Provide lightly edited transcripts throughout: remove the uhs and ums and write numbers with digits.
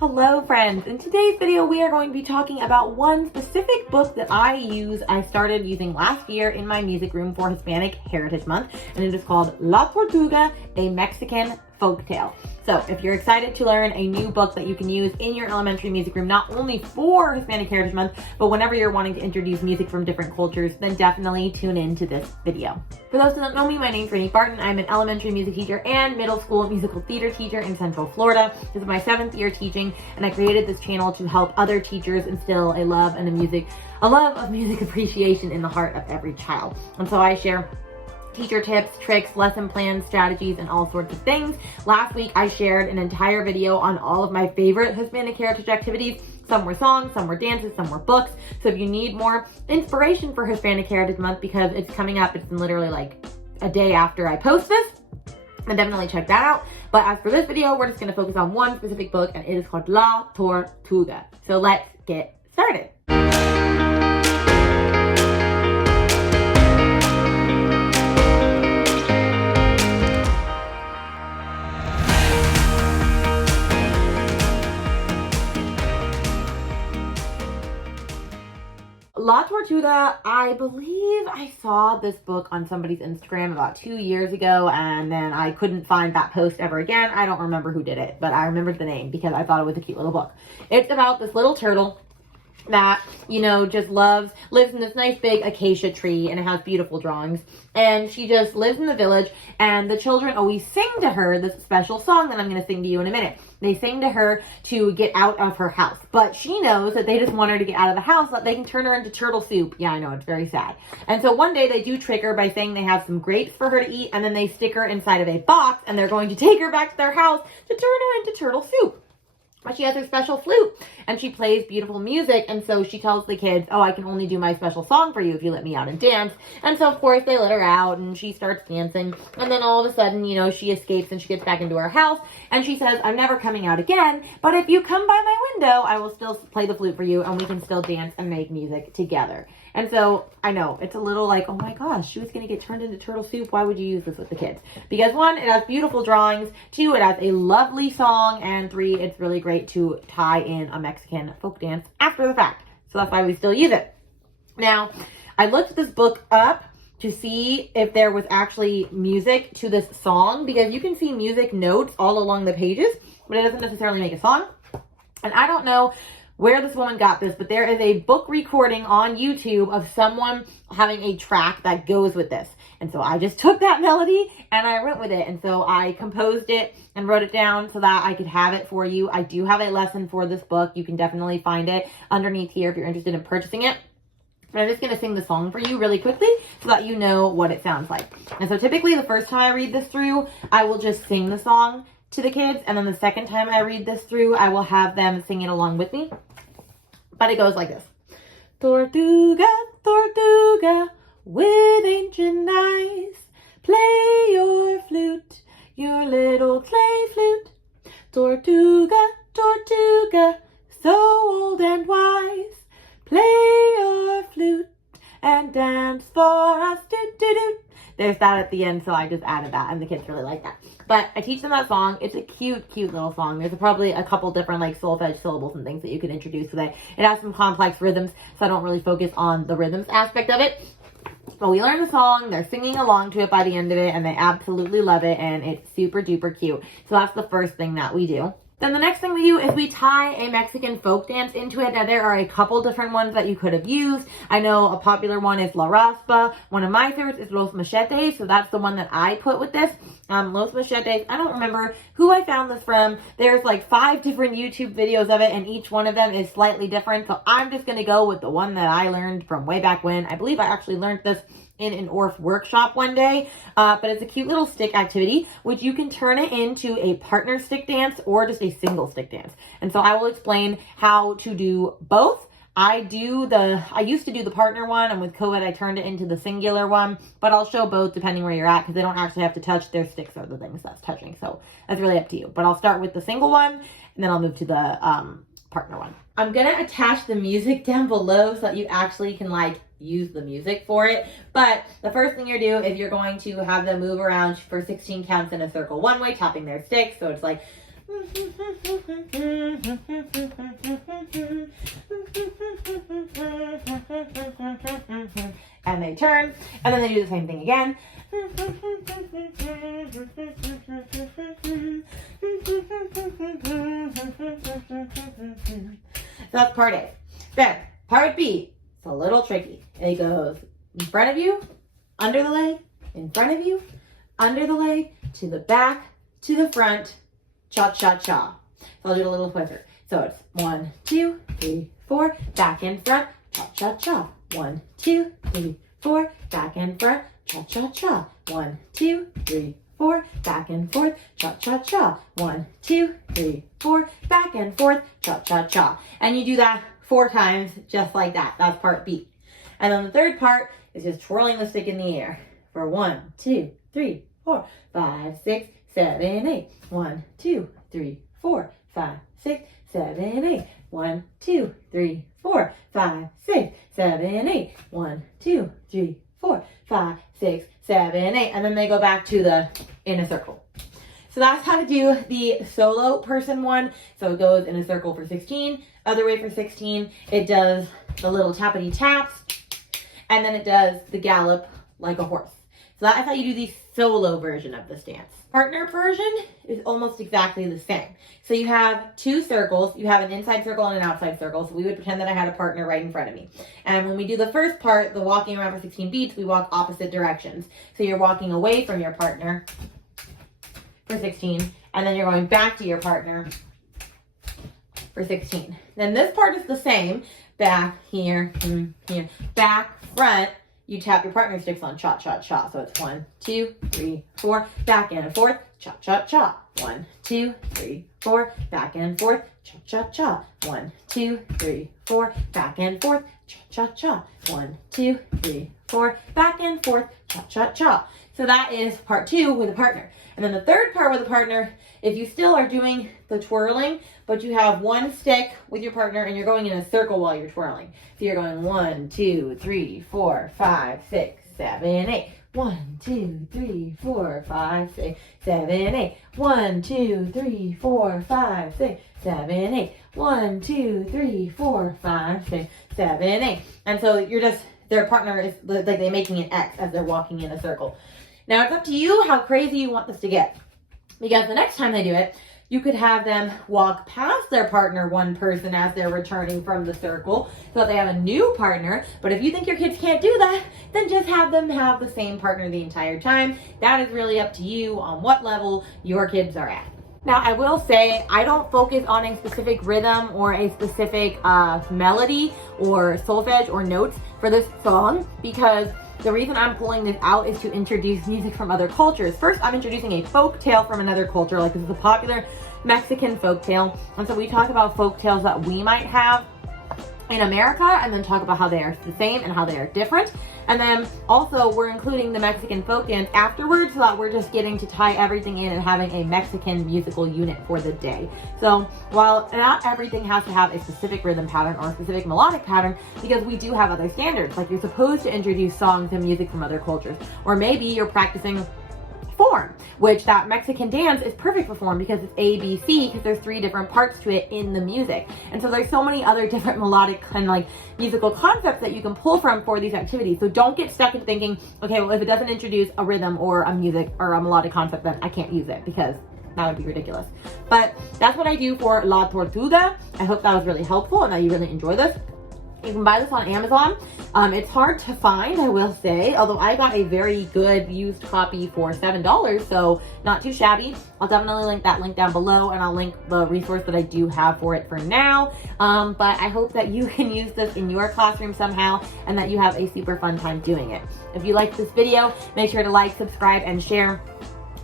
Hello friends, in today's video we are going to be talking about one specific book that I started using last year in my music room for Hispanic Heritage Month, and it is called La Tortuga, a Mexican folktale. So if you're excited to learn a new book that you can use in your elementary music room, not only for Hispanic Heritage Month, but whenever you're wanting to introduce music from different cultures, then definitely tune in to this video. For those who don't know me, my name is Rainy Barton. I'm an elementary music teacher and middle school musical theater teacher in Central Florida. This is my 7th year teaching, and I created this channel to help other teachers instill a love of music appreciation in the heart of every child. And so I share teacher tips, tricks, lesson plans, strategies, and all sorts of things. Last week, I shared an entire video on all of my favorite Hispanic Heritage activities. Some were songs, some were dances, some were books. So if you need more inspiration for Hispanic Heritage Month, because it's coming up, it's literally like a day after I post this, then definitely check that out. But as for this video, we're just gonna focus on one specific book, and it is called La Tortuga. So let's get started. La Tortuga, I believe I saw this book on somebody's Instagram about 2 years ago, and then I couldn't find that post ever again. I don't remember who did it, but I remembered the name because I thought it was a cute little book. It's about this little turtle that, you know, just lives in this nice big acacia tree, and it has beautiful drawings. And she just lives in the village, and the children always sing to her this special song that I'm going to sing to you in a minute. They sing to her to get out of her house, but she knows that they just want her to get out of the house so that they can turn her into turtle soup. Yeah, I know, it's very sad. And so one day they do trick her by saying they have some grapes for her to eat, and then they stick her inside of a box, and they're going to take her back to their house to turn her into turtle soup. But she has her special flute, and she plays beautiful music, and so she tells the kids, oh, I can only do my special song for you if you let me out and dance. And so, of course, they let her out, and she starts dancing, and then all of a sudden, you know, she escapes, and she gets back into her house, and she says, I'm never coming out again, but if you come by my window, I will still play the flute for you, and we can still dance and make music together. And so, I know, it's a little like, oh my gosh, she was going to get turned into turtle soup. Why would you use this with the kids? Because 1, it has beautiful drawings. 2, it has a lovely song. And 3, it's really great to tie in a Mexican folk dance after the fact. So that's why we still use it. Now, I looked this book up to see if there was actually music to this song, because you can see music notes all along the pages, but it doesn't necessarily make a song. And I don't know where this woman got this, but there is a book recording on YouTube of someone having a track that goes with this. And so I just took that melody and I went with it. And so I composed it and wrote it down so that I could have it for you. I do have a lesson for this book. You can definitely find it underneath here if you're interested in purchasing it. But I'm just going to sing the song for you really quickly so that you know what it sounds like. And so typically the first time I read this through, I will just sing the song to the kids. And then the second time I read this through, I will have them sing it along with me. But it goes like this. Tortuga, Tortuga, with ancient eyes, play your flute, your little clay flute. Tortuga, Tortuga, so old and wise, play your flute and dance for us. Do-do-do. There's that at the end, so I just added that, and the kids really like that. But I teach them that song. It's a cute, cute little song. There's probably a couple different like solfege syllables and things that you can introduce with it. It has some complex rhythms, so I don't really focus on the rhythms aspect of it. But we learn the song, they're singing along to it by the end of it, and they absolutely love it, and it's super duper cute. So that's the first thing that we do. Then the next thing we do is we tie a Mexican folk dance into it. Now, there are a couple different ones that you could have used. I know a popular one is La Raspa. One of my favorites is Los Machetes, so that's the one that I put with this. Los Machetes, I don't remember who I found this from. There's like 5 different YouTube videos of it, and each one of them is slightly different. So I'm just going to go with the one that I learned from way back when. I believe I actually learned this in an ORF workshop one day, but it's a cute little stick activity, which you can turn it into a partner stick dance or just a single stick dance. And so I will explain how to do both. I used to do the partner one, and with COVID, I turned it into the singular one, but I'll show both depending where you're at, because they don't actually have to touch. Their sticks are the things that's touching. So that's really up to you, but I'll start with the single one, and then I'll move to the partner one. I'm going to attach the music down below so that you actually can like use the music for it. But the first thing you do is you're going to have them move around for 16 counts in a circle one way, tapping their sticks. So it's like And they turn, and then they do the same thing again. So that's part A. Then, part B, it's a little tricky. It goes in front of you, under the leg, in front of you, under the leg, to the back, to the front, cha-cha-cha. So I'll do it a little quicker. So it's 1, 2, 3, 4, back and front, cha-cha-cha. 1, 2, 3, 4, back and front, cha-cha-cha. 1, 2, 3, 4, back and forth, cha-cha-cha. 1, 2, 3, 4, back and forth, cha-cha-cha. And you do that 4 times, just like that. That's part B. And then the third part is just twirling the stick in the air for 1, 2, 3, 4, 5, 6, 7, 8. 1, 2, 3, 4, 5, 6, 7, 8. 1, 2, 3, 4, 5, 6, 7, 8. 1, 2, 3, 4, 5, 6, 7, 8. And then they go back to the in a circle. So that's how to do the solo person one. So it goes in a circle for 16, other way for 16. It does the little tappity taps, and then it does the gallop like a horse. So that's how you do the solo version of this dance. Partner version is almost exactly the same. So you have 2 circles. You have an inside circle and an outside circle. So we would pretend that I had a partner right in front of me. And when we do the first part, the walking around for 16 beats, we walk opposite directions. So you're walking away from your partner for 16, and then you're going back to your partner for 16. Then this part is the same. Back, here, here, back, front. You tap your partner sticks on cha, cha, cha. So it's 1, 2, 3, 4, back and forth, cha, cha, cha. 1, 2, 3, 4, back and forth, cha, cha, cha. 1, 2, 3, 4, back and forth, cha, cha, cha. 1, 2, 3, 4, back and forth, cha, cha, cha. So that is part 2 with a partner. And then the third part with a partner, if you still are doing the twirling, but you have 1 stick with your partner and you're going in a circle while you're twirling. So you're going 1, 2, 3, 4, 5, 6, 7, 8. 1, 2, 3, 4, 5, 6, 7, 8. 1, 2, 3, 4, 5, 6, 7, 8. 1, 2, 3, 4, 5, 6, 7, 8. And so you're just, their partner is like they're making an X as they're walking in a circle. Now it's up to you how crazy you want this to get. Because the next time they do it, you could have them walk past their partner, one person, as they're returning from the circle, so that they have a new partner. But if you think your kids can't do that, then just have them have the same partner the entire time. That is really up to you on what level your kids are at. Now, I will say, I don't focus on a specific rhythm or a specific melody or solfege or notes for this song, because the reason I'm pulling this out is to introduce music from other cultures. First, I'm introducing a folk tale from another culture. Like, this is a popular Mexican folk tale. And so we talk about folk tales that we might have in America, and then talk about how they are the same and how they are different. And then also we're including the Mexican folk dance afterwards, so that we're just getting to tie everything in and having a Mexican musical unit for the day. So while not everything has to have a specific rhythm pattern or a specific melodic pattern, because we do have other standards, like you're supposed to introduce songs and music from other cultures, or maybe you're practicing form, which that Mexican dance is perfect for form because it's ABC, because there's 3 different parts to it in the music. And so there's so many other different melodic and like musical concepts that you can pull from for these activities. So don't get stuck in thinking, okay, well, if it doesn't introduce a rhythm or a music or a melodic concept, then I can't use it, because that would be ridiculous. But that's what I do for La Tortuga. I hope that was really helpful and that you really enjoy this. You can buy this on Amazon. It's hard to find, I will say, although I got a very good used copy for $7, so not too shabby. I'll definitely link that link down below, and I'll link the resource that I do have for it for now. But I hope that you can use this in your classroom somehow, and that you have a super fun time doing it. If you liked this video, make sure to like, subscribe, and share,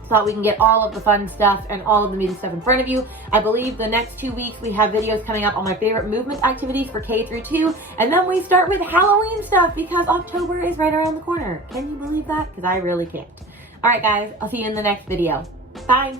so that we can get all of the fun stuff and all of the music stuff in front of you. I believe the next 2 weeks we have videos coming up on my favorite movement activities for K through 2, and then we start with Halloween stuff because October is right around the corner. Can you believe that? Because I really can't. All right, guys, I'll see you in the next video. Bye.